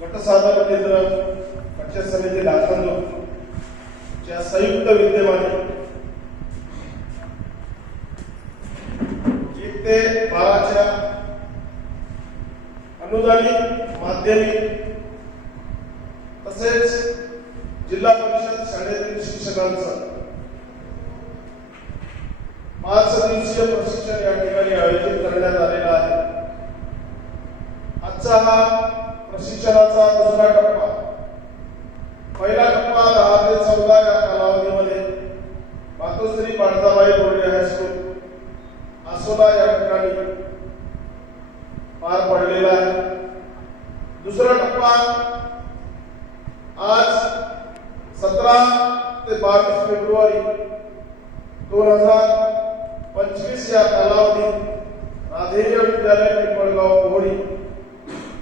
गटसाधन केंद्र पंचायत समिती लाखांच्या संयुक्त विद्यमाने 1 ते 12च्या अनुदानित माध्यमिक तसेच जिल्हा परिषद शाळेतील शिक्षकांचं 5 दिवसीय प्रशिक्षण या ठिकाणी आयोजित करण्यात आलेला आहे। आजचा हा प्रशिक्षणाचा दुसरा टप्पा। पहिला टप्पा 10 ते 14 या कालावधीमध्ये मातोश्री पाडताबाई बोर्डे हायस्कूल आसोला या ठिकाणी पार पडलेला आहे। दुसरा टप्पा आज 17 ते 22 फेब्रुवारी 2025 या कालावधीत राधेय विद्यालय पिंपळगाव पोहरी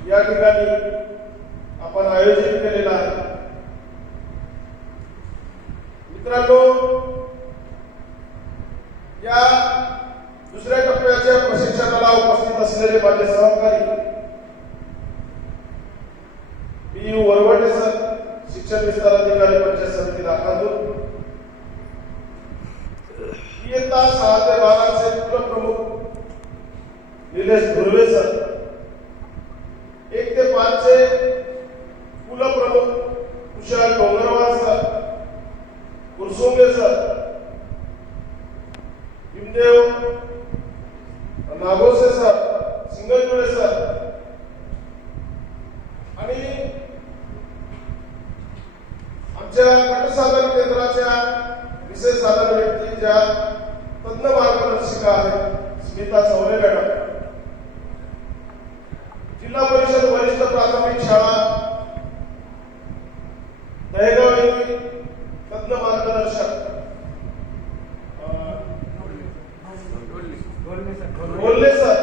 या ठिकाणी आपण आयोजित केलेला आहे। मित्रांनो, या दुसऱ्या टप्प्याच्या प्रशिक्षणाला उपस्थित असलेले माझे सहकारी पी.यू. वरवटे सर, शिक्षण विस्तार अधिकारी पंचायत समिती लाखांदूर, इयत्ता 6 ते 12 चे कुलप्रमुख निलेश धुर्वे सर, 1 ते 5 चे कुलप्रमुख Kushal Dongarwar sir, Kursunge sir, Bhimdev Nagose sir, Singaljule sir आणि आमच्या गटसाधन केंद्राच्या विशेष साधन व्यक्ती ज्या तज्ञ मार्गदर्शिका आहेत स्मिता चौरे मॅडम, जिल्हा परिषद वरिष्ठ प्राथमिक शाळा दहेगाव येथील तज्ञ मार्गदर्शक बोलले सर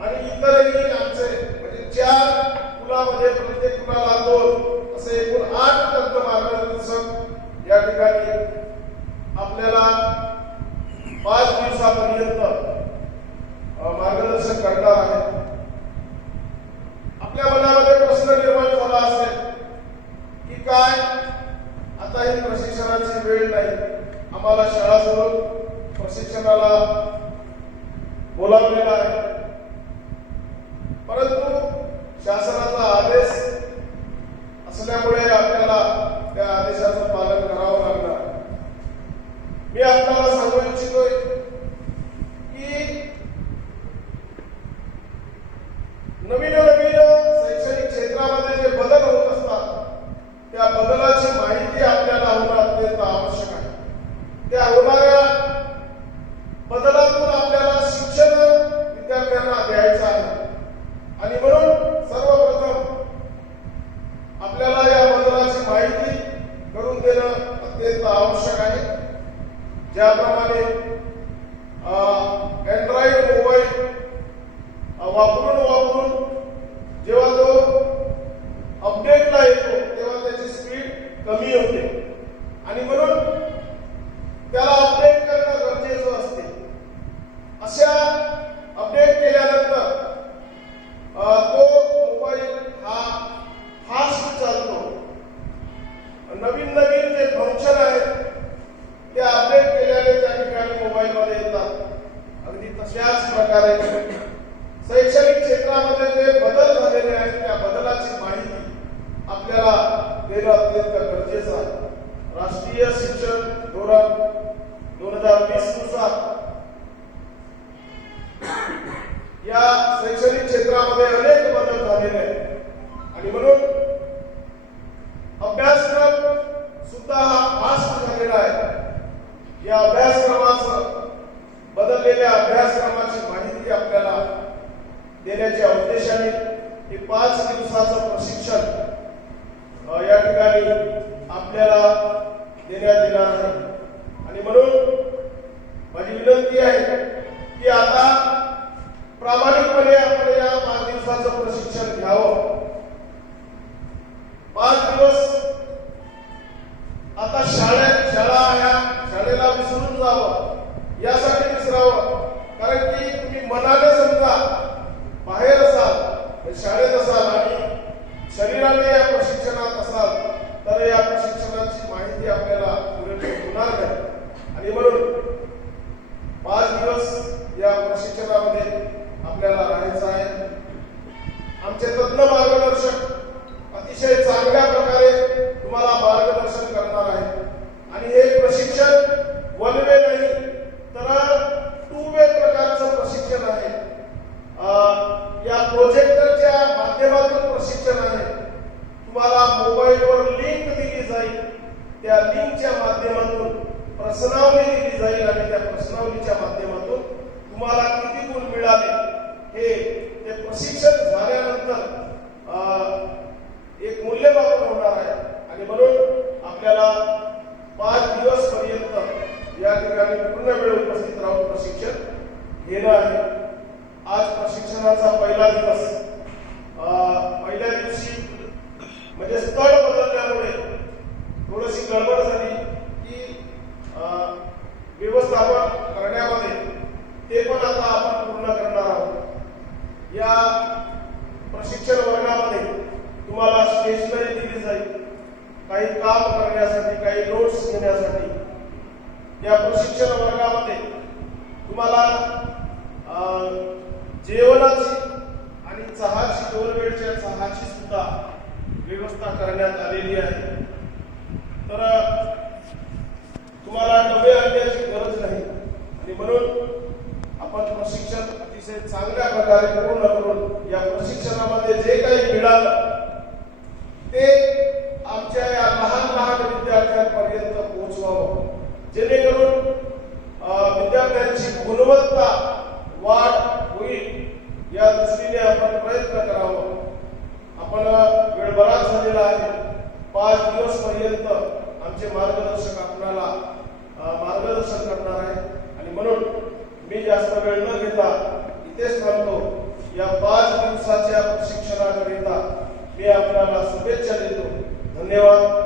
आणि इतरही आमचे म्हणजे 4 कुलामध्ये प्रत्येक कुलाला 2 असे एकूण 8 तज्ञ मार्गदर्शक या ठिकाणी आपल्याला 5 दिवसापर्यंत मार्गदर्शन करणार आहेत। आपल्या मनामध्ये प्रश्न निर्माण झाला असेल की काय आता ही प्रशिक्षणाची वेळ नाही, आम्हाला शाळा सोडून प्रशिक्षणाला बोलावलेला आहे, परंतु शासनाचा आदेश असल्यामुळे आपल्याला त्या आदेशाचं पालन करावं लागणार। मी आपल्याला सांगू इच्छितोय की नवीन शैक्षणिक क्षेत्रामध्ये जे बदल होत असतात त्या बदलाची माहिती आपल्याला होणं अत्यंत आवश्यक आहे। त्या होणाऱ्या बदलातून आपल्याला शिक्षण विद्यार्थ्यांना द्यायचं आहे आणि म्हणून सर्वप्रथम आपल्याला या बदलाची माहिती करून देणं अत्यंत आवश्यक आहे। ज्याप्रमाणे अँड्रॉइड मोबाईल वापरून जेव्हा तो अपडेटला येतो तेव्हा त्याची स्पीड कमी होते आणि म्हणून त्याला अपडेट करणं गरजेचं असते। अशा अपडेट केल्यानंतर तो मोबाईल हा फास्ट चालतो। नवीन जे फंक्शन आहेत ते अपडेट केल्याने त्या ठिकाणी मोबाईलमध्ये येतात। अगदी तशाच प्रकारे शैक्षणिक क्षेत्रामध्ये जे बदल झालेले आहेत त्या बदलाची माहिती आपल्याला देणं अत्यंत गरजेचं आहे। राष्ट्रीय शिक्षण धोरण 2020 नुसार या शैक्षणिक क्षेत्रामध्ये अनेक बदल झालेले आहेत आणि म्हणून अभ्यासक्रम सुद्धा हा फास्ट झालेला आहे। या अभ्यासक्रमाचं बदललेल्या अभ्यासक्रमाची माहिती आपल्याला देण्याच्या उद्देशाने हे 5 दिवसाचं प्रशिक्षण या ठिकाणी आपल्याला देण्यात येणार आहे आणि म्हणून माझी विनंती आहे की आता प्रामाणिकपणे आपण या 5 दिवसाचं प्रशिक्षण घ्यावं। 5 दिवस आता शाळेला विसरून जावं यासाठी विसरावं, कारण की तुम्ही मनाने समजा बाहेर असाल प्रशिक्षण आहे. तुम्हाला मोबाईलवर लिंक दिली जाईल, त्या लिंकच्या माध्यमातून प्रश्नावली दिली जाईल आणि त्या प्रश्नावलीच्या माध्यमातून तुम्हाला किती गुण मिळाले हे ते प्रशिक्षण झाल्यानंतर एक मूल्यमापन होणार आहे. आणि म्हणून आपल्याला 5 दिवस पर्यंत या ठिकाणी पूर्ण वेळ उपस्थित राहून प्रशिक्षण घेणं आहे. आज प्रशिक्षणाचा पहिला दिवस. पहिल्या दिवशी म्हणजे स्थळ बदलल्यामुळे थोडीशी गडबड झाली की व्यवस्थापन करण्यामध्ये ते पण आता आपण पूर्ण करणार आहोत. या प्रशिक्षण वर्गामध्ये तुम्हाला स्टेशनरी दिली जाईल, काही काम करण्यासाठी, काही नोट्स घेण्यासाठी. या प्रशिक्षण वर्गामध्ये तुम्हाला जेवणाची आणि चहाची, 2 वेळच्या चहाची सुद्धा व्यवस्था करण्यात आलेली आहे. तर तुम्हाला डबे आणण्याची गरज नाही आणि म्हणून आपण प्रशिक्षण अतिशय चांगल्या प्रकारे पूर्ण करून या प्रशिक्षणामध्ये जे काही मिळालं ते आमच्या या लहान विद्यार्थ्यांपर्यंत पोहोचवावं, जेणेकरून विद्यार्थ्यांची गुणवत्ता वाढ होईल या दृष्टीने आपण प्रयत्न करावा. आपण वेळ बराच झालेला आहे. 5 दिवस पर्यंत आमचे मार्गदर्शक आपल्याला मार्गदर्शन करणार आहे आणि म्हणून मी जास्त वेळ न घेता इथेच थांबतो. या 5 दिवसाच्या प्रशिक्षणाकरिता मी आपल्याला शुभेच्छा देतो. धन्यवाद.